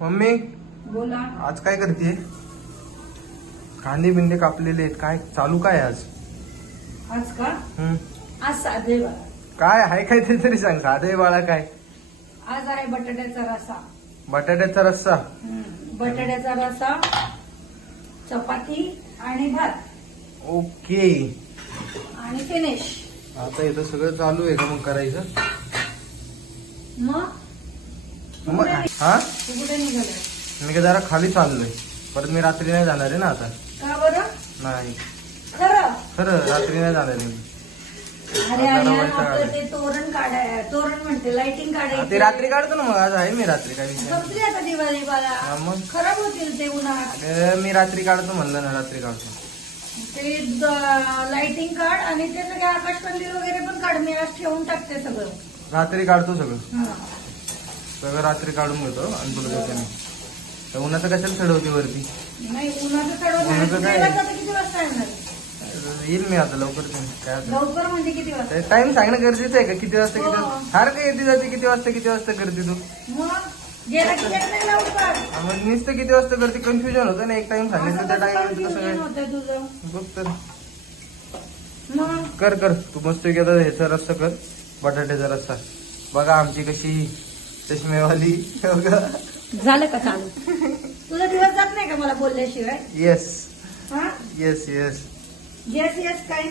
Mummy बोला. आज काय करते? कांदे बिंदे कापलेले आहेत, काय चालू काय आज? आज का? आज साधे बाळा. काय आहे काय ते तरी सांग. साधे बाळा काय? आज आहे बटाट्याचा रसा. बटाट्याचा रस्सा. बटाट्याचा रसा, चपाती आणि भात ओके. आणि फिनिश. आता इथं सगळं चालू आहे का मग करायचं? मग मग हा तू कुठे निघाला? मी का जरा खाली चाललोय. परत मी रात्री नाही जाणार आहे ना आता. का बरं? नाही खरं? खरं रात्री नाही जाणार आहे मी. अरे आपलं ते तोरण तोरण म्हणते लाइटिंग ते काढायची. रात्री काढतो ना मग. आज आहे मी रात्री काय विषय नाही. संपली आता दिवाळी बाळा. हा मग खराब होतील ते उन्हात. मी रात्री काढतो म्हणलं ना, रात्री काढतो. ते लाइटिंग काढ आणि ते सगळे आकाशकंदील वगैरे पण काढ. मी आज ठेवून टाकते सगळं. रात्री काढतो सगळं. हा. सगळं रात्री काढून घेतो आणि तुला देतो मी. तर उन्हाचं कशाला चढवते वरती? नाही उन्हाचं चढवत उन्हाचं काय? नाही. आता किती वाजता येणार? येईल मी आता लवकर. काय आता? लवकर म्हणजे किती वाजता? टाइम सांगणं गरजेचं आहे का? किती वाजता किती हो. वाजता? सारखं येते जाते. किती वाजता करते तू? मग गेला की येत नाही लवकर. मग नुसतं किती वाजता करते कन्फ्युजन होतं ना. एक टाइम सांगितलं त्या टाइम कसं confusion काय होतंय तुझं. बघ तर. मग कर तू मस्त घेता ह्याचा रस्सा कर. बटाट्याचा रस्सा. बघा आमची कशी चष्मेवाली. बघा. झालं का चालू? तुझा दिवस जात नाही का मला बोलल्याशिवाय? येस हा येस येस. येस येस काय?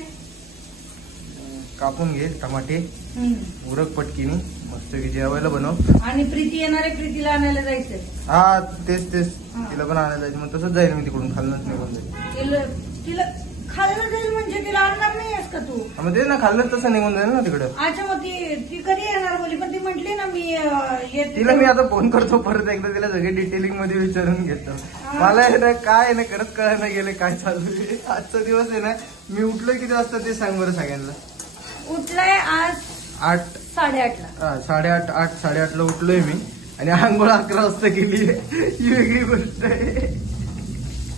कापून घे टमाटे. उरक पटकीनी मस्त जेवायला बनव. आणि प्रीती येणारे, प्रीतीला आणायला जायचंय. हा तेच हा. तिला पण आणायला जायचं. मग तसंच जाईल मी तिकडून खाल्लंच निघून जाईल. तिला खायला जाईल म्हणजे तिला आणणार नाहीयेस का तू? मग ते ना खाल्लं तसं निघून जाईल ना तिकडं. अच्छा मग ती कधी येणार बोली? पण ती म्हटली ना मी येते. तिला मी आता फोन करतो परत एकदा. तिला सगळे डिटेलिंग मध्ये विचारून घेतो. मला आहे ना काय ना खरंच कळायला गेले काय चालू आहे. आजचा दिवस आहे ना. मी उठलोय किती वाजता ते सांग बरं सगळ्यांना. उठलाय आज 8:30. 8:30ला. 8:30ला उठलोय मी. आणि आंघोळ 11 वाजता केली आहे. ही वेगळी गोष्ट आहे.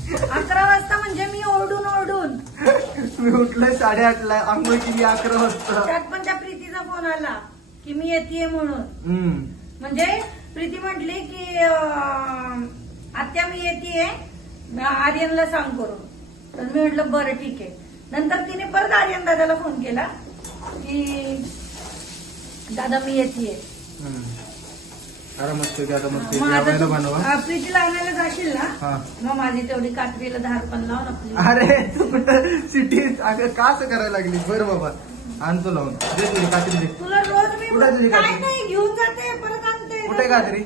11 वाजता म्हणजे मी ओरडून मी उठलोय 8:30ला. आंघोळ केली 11 वाजता. त्यात पण त्या प्रीतीचा फोन आला की मी येतेय म्हणून. म्हणजे प्रीती म्हटली की आत्या मी येतेय, आर्यनला सांग करून. तर मी म्हटलं बरं ठीक आहे. नंतर तिने परत आर्यन दादाला फोन केला की दादा मी येतेय. अरे मस्त आता मस्त मग आता जेवायला बनवा. तू प्रीतीला आणायला जाशील ना, हा. मग माझी तेवढी कात्रीला धार पण लाव ना प्लीज. अरे तू कुठं सिटीत अगं का असं करायला लागली? बरं बाबा आणतो लावून. दे तुझी कात्री दे. तुला रोज मी कुठे तुझी काय कात्री? नाही घेऊन जाते परत आणते. कुठे कात्री?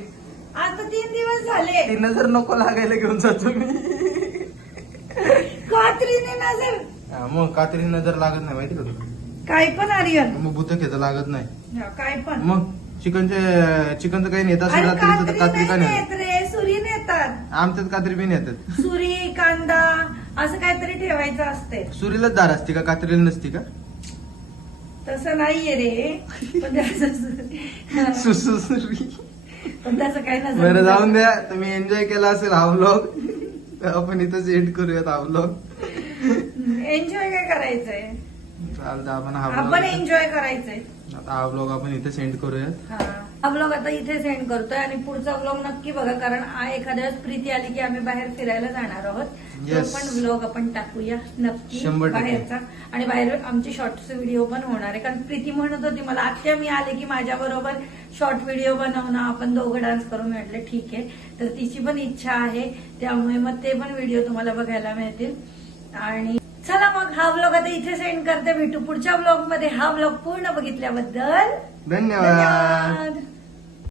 आता 3 दिवस झाले. ती नजर नको लागायला घेऊन जातो मी. कात्रीने नजर हा, मग कात्री नजर लागत नाही माहिती का तुला? काय पण आर्यन मग भूतखेच लागत नाही. काय पण. मग चिकनचं काही नेत असेल अरे रात्रीचं तर कात्री का नाही नाही? नेत रे, सुरी नेतात. आमच्यात कात्री बी नेतात. सुरी कांदा असं काहीतरी ठेवायचं असते. सुरीलाच दार असते का? कात्रीला नसती का? तसं नाहीये रे. पण त्याचं सुसुरी. पण त्याचं काही बरं नसतं. जाऊन द्या. तुम्ही एन्जॉय केला असेल हा व्लॉग. आपण इथंच एंड करूयात हा व्लॉग. एन्जॉय काय करायचंय? चालतं आपण हा आपण व्लॉग एन्जॉय करायचंय. आता हा व्लॉग आपण इथे सेंड करूयात. हा ब्लॉग आता इथे सेंड करतोय आणि पुढचा ब्लॉग नक्की बघा, कारण एखाद्या वेळेस प्रीती आली की आम्ही बाहेर फिरायला जाणार आहोत. तो Yes. पण ब्लॉग आपण टाकूया नक्की 100%. बाहेरचा. आणि बाहेर आमची शॉर्ट्स व्हिडिओ पण होणार आहे, कारण प्रीती म्हणत होती मला आत्या मी आले की माझ्या बरोबर शॉर्ट व्हिडिओ बनव ना, आपण दोघं डान्स करू. मी म्हटलं ठीक आहे. तर तिची पण इच्छा आहे, त्यामुळे मग ते पण व्हिडिओ तुम्हाला बघायला मिळतील. आणि चला मग हा ब्लॉग आता इथे सेंड करते. भेटू पुढच्या ब्लॉग मध्ये. हा ब्लॉग पूर्ण बघितल्याबद्दल धन्यवाद.